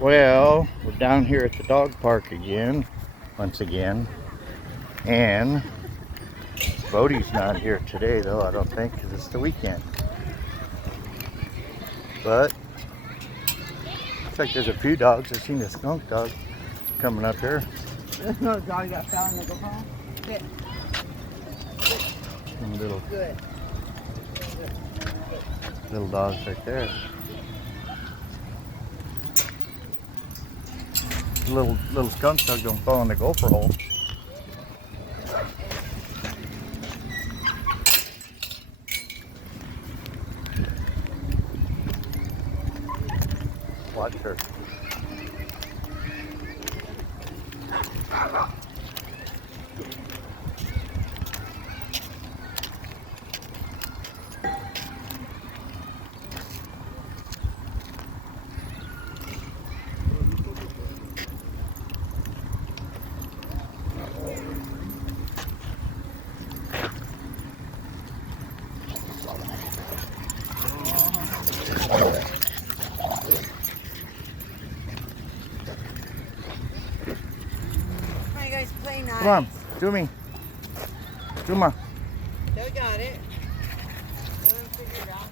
Well, we're down here at the dog park again, once again, and Bodie's not here today though, I don't think, because it's the weekend. But looks like there's a few dogs. I've seen a skunk dog coming up here. There's another dog that fell in the go home. Good. Little, Good. little dogs right there. Little skunk dog don't fall in the gopher hole. Watch her. Play nice. Come on, Zuma. Zuma. They got it. Let them figure it out.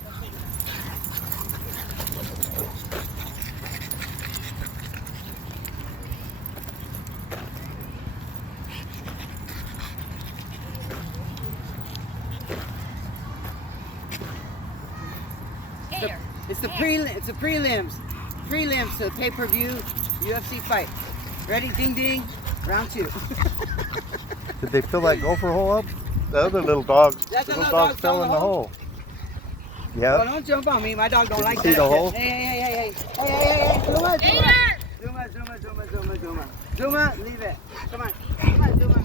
It's the prelims. Prelims to the pay-per-view UFC fight. Ready? Ding ding. Round 2. Did they fill that gopher hole up? The other little dog, That's the little dog fell in the hole. Yeah. Oh, don't jump on me. My dog don't like that. See the hole? Hey. Zuma, leave it. Come on, Zuma.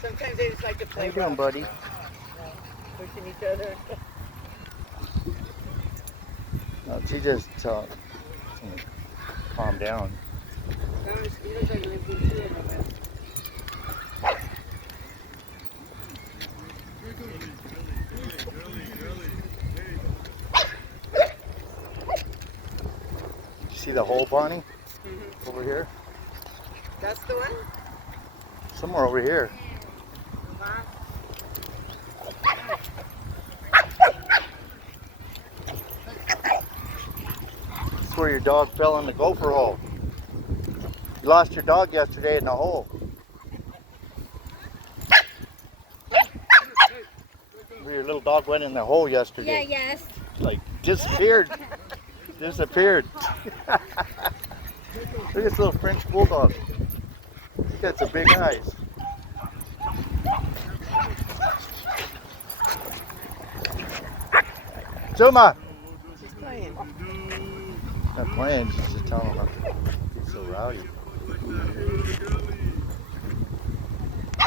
Sometimes they just like to play. How you doing, buddy? Pushing each other. No, she just calm down. He looks like a little bit too, my man. You see the hole, Bonnie? Over here? That's the one? Somewhere over here. That's where your dog fell in the gopher hole. You lost your dog yesterday in the hole. Your little dog went in the hole yesterday. Yeah, yes. Like disappeared. Disappeared. Look at this little French bulldog. He's got some big eyes. Zuma! She's playing. Not playing, she's just telling him not to be so rowdy.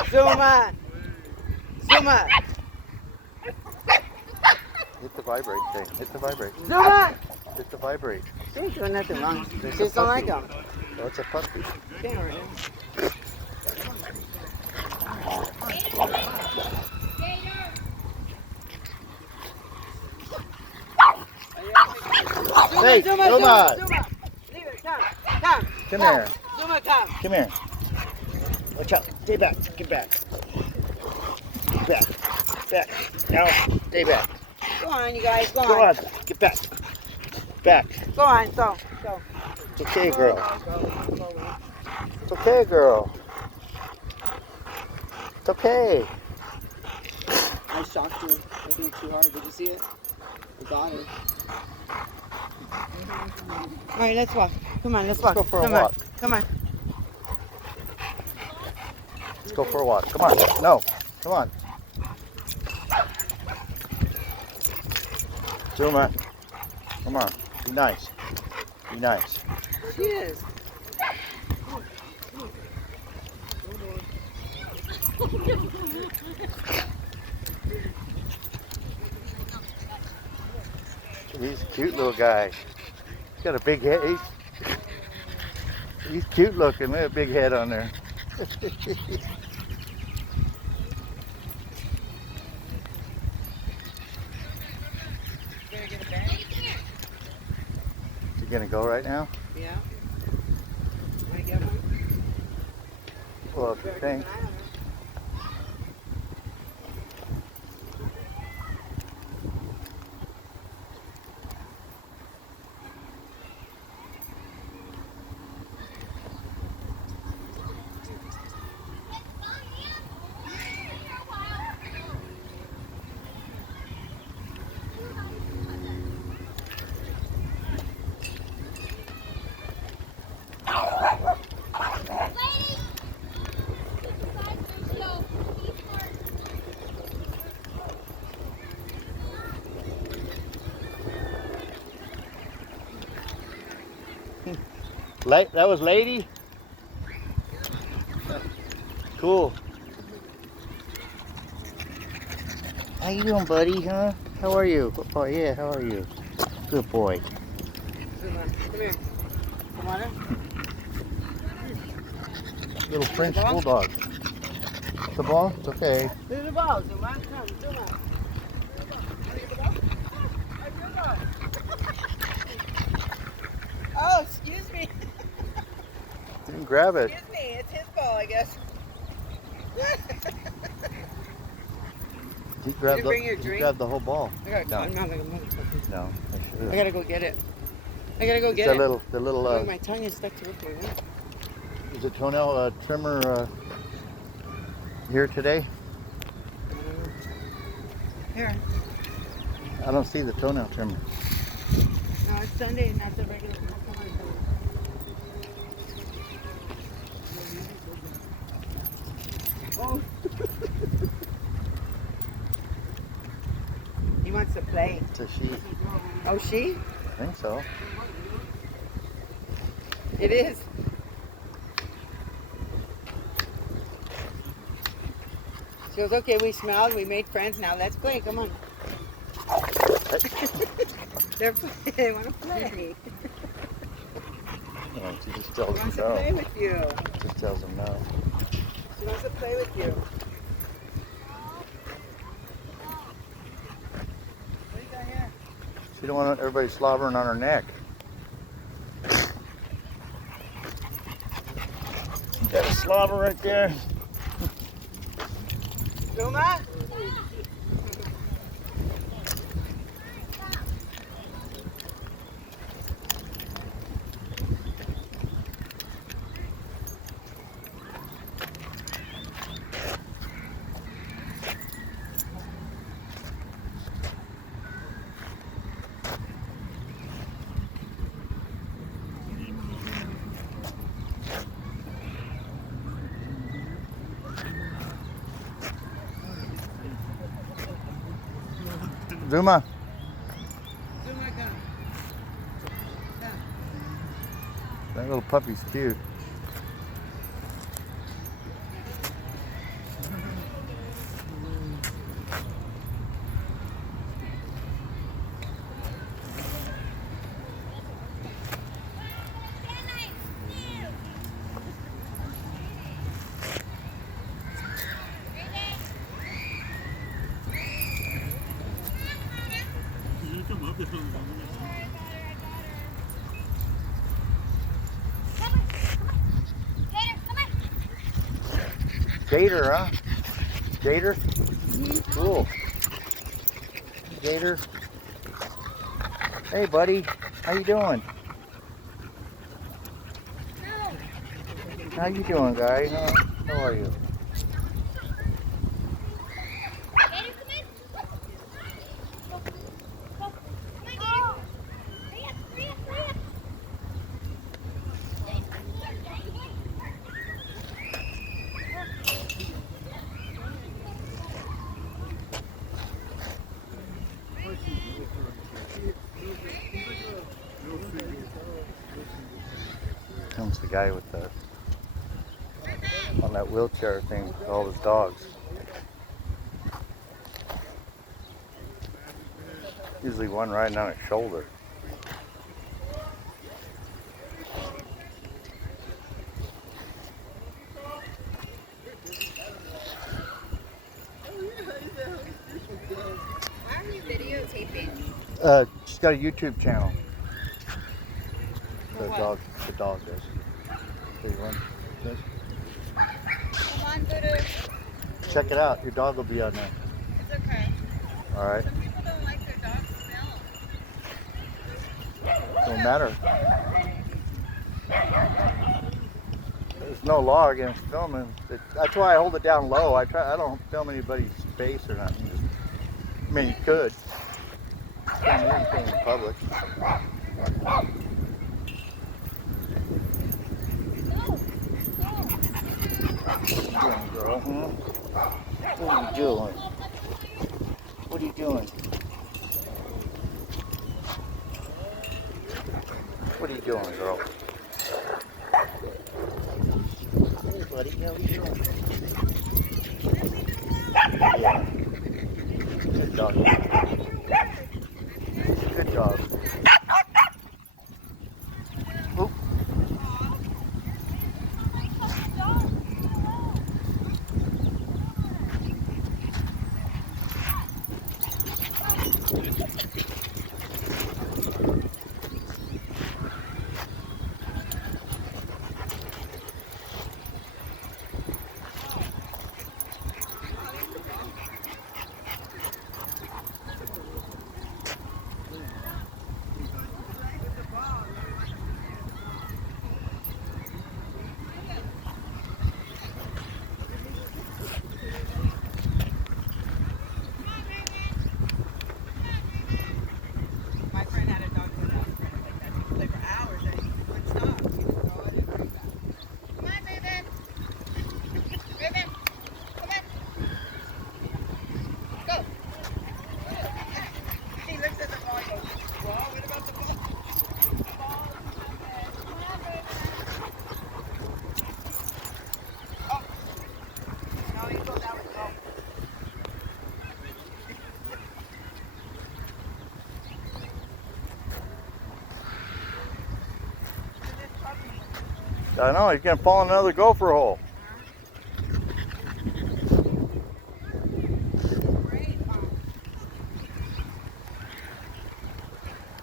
Zuma! Hit the vibrate thing. Hit the vibrate. Zuma! Hit the vibrate. She ain't doing nothing wrong. She There's just a don't like puppy. them. Oh, it's a puppy. Hey, Zuma! Leave it, come. Come here. Zuma, come. Come here. Watch out. Stay back. Get back. Back. Back. Now, stay back. Go on, you guys, go Go on. on. Get back. Back. Go on, go. It's okay, girl. It's okay, girl. It's okay. I shocked her. I think too hard. Did you see it? I got her. right, let's walk. Come on, let's walk. Go for a Come walk. on. Come on. Let's go for a walk. Come on. No. Come on. Zuma. Come on. Be nice. Be nice. She is. He's a cute little guy. He's got a big head. He's cute looking. Look at a big head on there. You gonna go right now? Yeah. Want to get one? Well, thanks. That was Lady? Cool. How you doing, buddy, huh? How are you? Oh, yeah, how are you? Good boy. Zuma, come here. Come on in. Little French bulldog. The ball? It's okay. Here's the ball, Zuma. Come, Zuma. Oh, excuse me. Didn't grab it. Excuse me. It's his ball, I guess. He grabbed, bring your he drink? grabbed the whole ball. I gotta No. I'm not like a motherfucker. No, I should. I gotta go get it. I gotta go It's get the it. little, Look, my tongue is stuck to the floor. is it toenail trimmer here today? Here. I don't see the toenail trimmer. No, it's Sunday, not the regular. Come on, oh. He wants to play. It's a she. Oh, she? I think so. It is. She goes, okay, we smelled, we made friends, now let's play, come on. They want to play. No, she just She tells him wants to no. play with you. Just tells him no. She wants to play with you. What do you got here? She don't want everybody slobbering on her neck. Got a slobber right there. Zuma? Zuma. Zuma, come. Come. That little puppy's cute. Gator, huh? Gator? Cool. Gator. Hey, buddy. How you doing? How you doing, guy? How are you? Comes the guy with the on that wheelchair thing with all his dogs. Usually one riding on his shoulder. Why are you videotaping? She's got a YouTube channel. For what? The dog does. There you want this? Come on, Voodoo. Check it out. Your dog will be on there. It's okay. All right. Some people don't like their dogs filmed. Don't matter. There's no law against filming. That's why I hold it down low. I don't film anybody's face or nothing. I mean, you could. Film anything in public. What are you doing, girl? What are you doing? What are you doing, girl? Hey, buddy, how are you doing? Yeah. Good dog. Good dog. Oop. My friend had a dog like that. He could play for hours and he wouldn't stop. He would go on and bring back. Come on, Raven. Raven, come on. Go. He looks at the ball and goes, well, what about the ball? Come on, Raven. No, he goes out and go. I know, he's gonna fall in another gopher hole.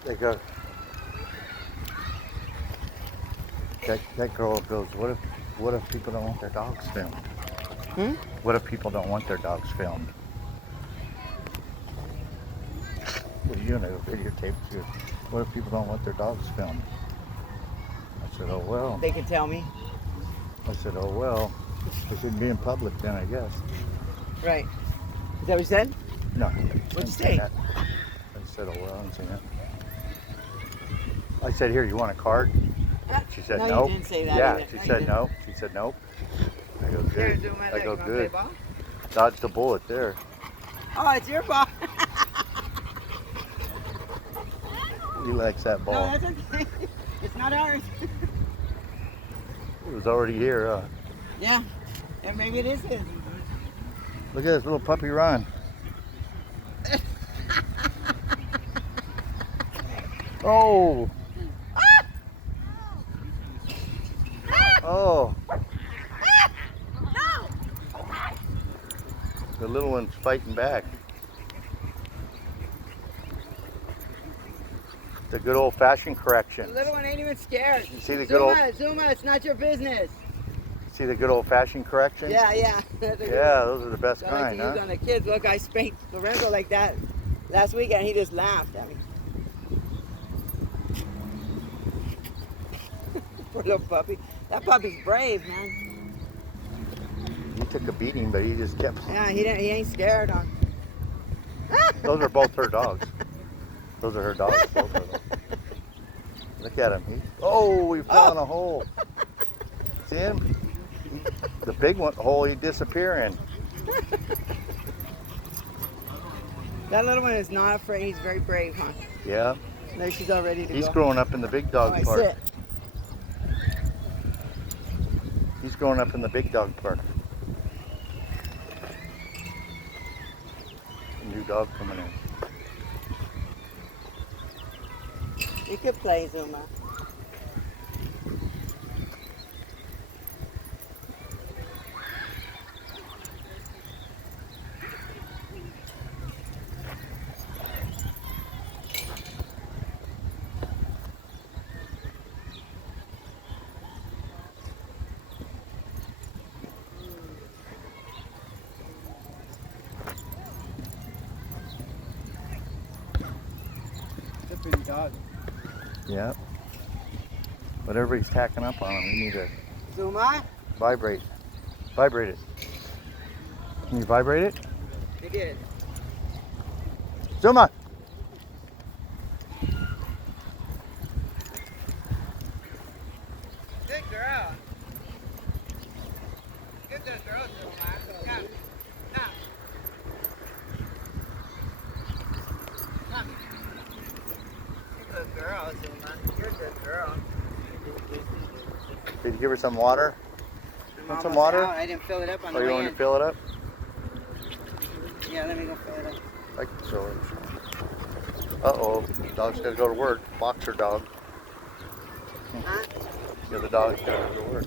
They go. That girl goes, what if people don't want their dogs filmed? What if people don't want their dogs filmed? What are you gonna videotape too? What if people don't want their dogs filmed? I said, oh well. They can tell me. I said, oh well. It shouldn't be in public then, I guess. Right. Is that what you said? No. What'd you say? I said, oh well, I'm saying that. I said, here, you want a card? She said, No, no. you didn't say that Yeah, either. she No, said you no. She said no. I go, Here, good. Zuma, I look, go, you wanna play good. ball? Dodged the bullet there. Oh, it's your ball. He likes that No, ball. that's okay. It's not ours. It was already here, huh? Yeah. And maybe it is his. Look at this little puppy run. Oh. Oh. The little one's fighting back. The good old-fashioned correction. The little one ain't even scared. You see the good old, Zuma, it's not your business. see the good old-fashioned correction? Yeah, yeah. Yeah, those are the best I like kind, to use huh? on the kids. Look, I spanked Lorenzo like that last week and he just laughed at me. Poor little puppy. That puppy's brave, man. He took a beating, but he just kept. Yeah, he ain't scared, huh? Those are both her dogs. Those are her dogs, both of them. Look at him. He fell in a hole. See him? The big one hole he disappear in. That little one is not afraid. He's very brave, huh? Yeah. No, she's all ready to He's go. growing up in the big All dog right, park. sit. He's growing up in the big dog part. New dog coming in. You could play, Zuma. Different dog. Yeah. But everybody's tacking up on him. We need to Zuma? vibrate. Vibrate it. Can you vibrate it? They did. Zuma! Good girl. Good girl, Zuma. Come. Come. Come. You're a good girl, Zuma. You're a good girl. Did you give her some water? I'm Want some almost water? out. I didn't fill it up on Oh, the you way want in. to fill it up? Yeah, let me go fill it up. I can show her. Uh-oh. Dog's got to go to work. Boxer dog. Huh? Yeah, the dog's got to go to work.